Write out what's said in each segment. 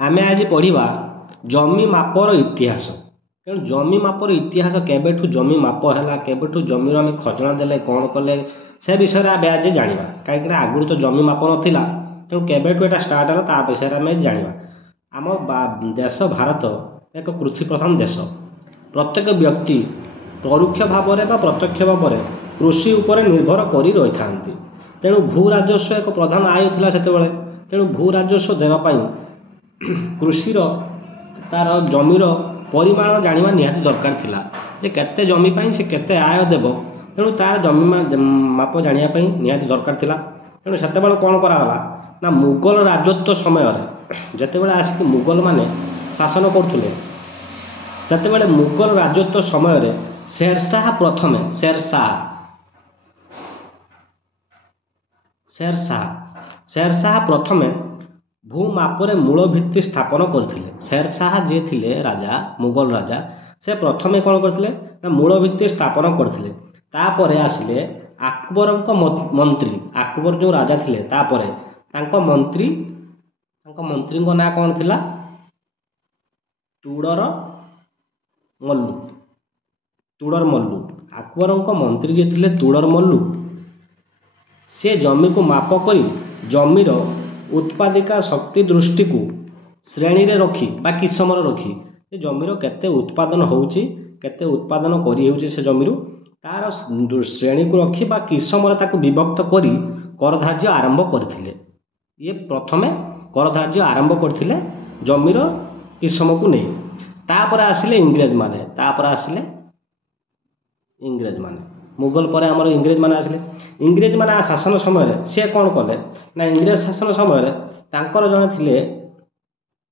आमे आज पढ़ा जमी मापर इतिहास। तेणु जमी मापर इतिहास केबेठू जमी माप है केबेठू जमीर आम खजना देले कौन कले से विषय आम आज जाना कहीं आगुरी तो जमी माप नाला तेणु केबेठू यहाँ स्टार्ट है ता विषय आम जाना। आम देश भारत एक कृषि प्रधान देश। प्रत्येक व्यक्ति परोक्ष भाव में प्रत्यक्ष भाव में कृषि उपर निर्भर कर रही था। तेणु भू राजस्व एक प्रधान आय था से। तेणु भू राजस्व देवाई कृषि तार जमीर परिमाण जाना निहाती दरकार थिला जे केते जमी पाई से केते आय देव। तेणु तार जमी माप जानापी निहाती दरकार थिला। तेणु से कौन कराला ना मुगल राजत्व समय जितेबाला आसिक मुगल माने शासन करथुले सेतेबाला मुगल राजत्व समय शेरशाह प्रथमे शेरशाह प्रथमे भूमापरे मूल भित्ति स्थापन करथिले। शेरशाह जे थिले राजा मुगल राजा से प्रथमे कौन करथिले मूल भित्ति स्थापन करथिले। तापरे आसिले अकबर मंत्री अकबर जो राजा थिले तापरे तांको मंत्री ना कौन थिला तुड़र मल्लू। अकबर मंत्री जे थिले तुड़र मल्लू से जमी को माप करी जमीर उत्पादिका शक्ति दृष्टि को श्रेणी रे रखी बा किसम रखी जमीर केते उत्पादन होउची केते उत्पादन करी होउची से जमीर तार श्रेणी को रखी बा किसम ताको विभक्त करी कर धार्य आरंभ करथिले। ये प्रथमे कर धार्य आरंभ करथिले जमीर किसम को नहीं। तापर आसिले इंग्रेज माने मुगल पर आमर इंग्रेज माने आसिले। इंग्रेज माने शासन समय से कौन कले ना इंग्रेज शासन समय तांकर जने थिले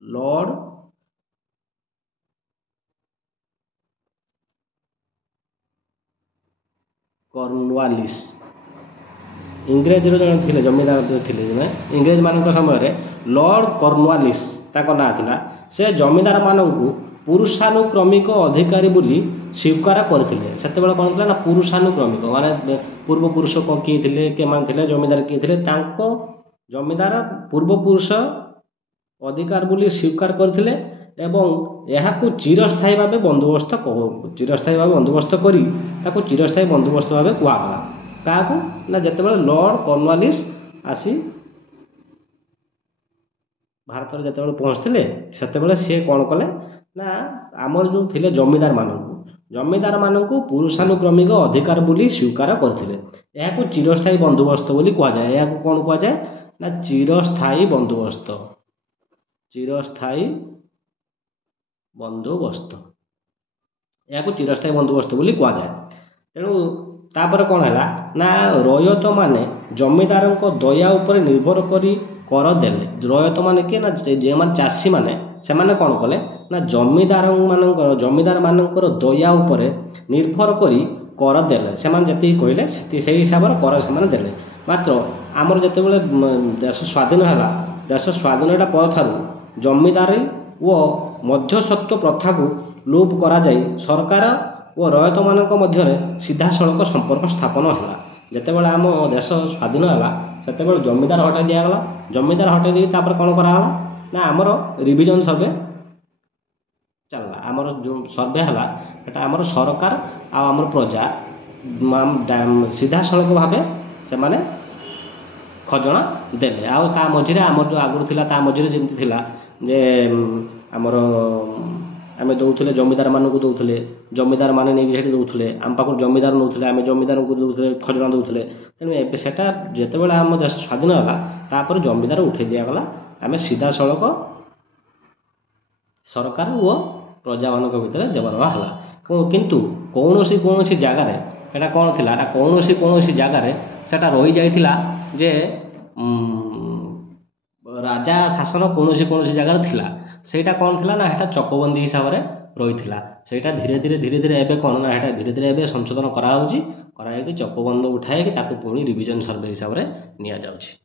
लॉर्ड कॉर्नवालिस। इंग्रेज जने थिले जमीदार थिले इंग्रेज मान समय लॉर्ड कॉर्नवालिस ताको ना थिला। से जमीदार मानू पुरुषानुक्रमिक अधिकारी बोली स्वीकार करते से कौन था ना पुरुषानुक्रमिक माने पूर्व पुरुष किए थे के थे जमीदार किए थे जमीदार पूर्व पुरुष अधिकार बोली स्वीकार करते एवं चिरस्थायी भाव बंदोबस्त करी चिरस्थायी बंदोबस्त भाव कहला क्या ना जिते लॉर्ड कॉर्नवालिस आसी भारत में जिते पहुँचते से सी कौन कले ना आमर जो थे जमीदार मानू पुरुषानुक्रमिक अधिकार बोली स्वीकार करते चिरस्थायी बंदोबस्त बोली कहुए। या कौन कहुए ना चिरस्थायी बंदोबस्त या चिरस्थायी बंदोबस्त बोली कहुए। तेणु तापर कौन है ना रयत माने जमीदार दया उपर निर्भर करी कर देले। रयत माने किए ना जे मान चाषी माने से माने कौन कले ना जमीदार मानकर दया उपर निर्भर करी कर देले। से जति कहले से हिसाब से कर से देले। मात्र आमर जिते देश स्वाधीन है देश स्वाधीनता पर थारू जमीदारी व मध्यस्वत्व प्रथा को लोप करा जाई सरकार और रयत मानक मध्य सीधा सड़क संपर्क स्थापन है। जितेबाला आम देश स्वाधीन है से जमीदार हटाई दिगला। जमीदार हटाई दी कौन कराला ना आमर रिविजन सर्वे चलला। आमर जो सर्वे है आमर सरकार आमर प्रजा सीधा सड़क भाव से माने खजना देले। आ मझे आमर जो आगुरी था मझे जमी थिला जे आमर आम दौले जमीदार मानक दौले जमीदार माने नहीं से दौले आम पाख जमीदार नौले आम जमीदार को दौले खजना दौले। तेणु सेटा जितेबाला आम देश स्वाधीन है तापर जमीदार उठे दिगला आम सीधा सड़क सरकार व प्रजा मान भितर देवा है। किंतु कौन सी जगार एटा कौन थी कौन सी जगार से रही जाइथिला जे राजा शासन कौन सी जगार थिला सेटा कौन थिला ना हेटा चकबंदी हिसाब से रही था। सेटा धीरे धीरे एबे कौन ना हेटा धीरे धीरे संशोधन कराई चकबंद उठाई पुणी रिविजन सर्वे हिसाब से नि जाउछि।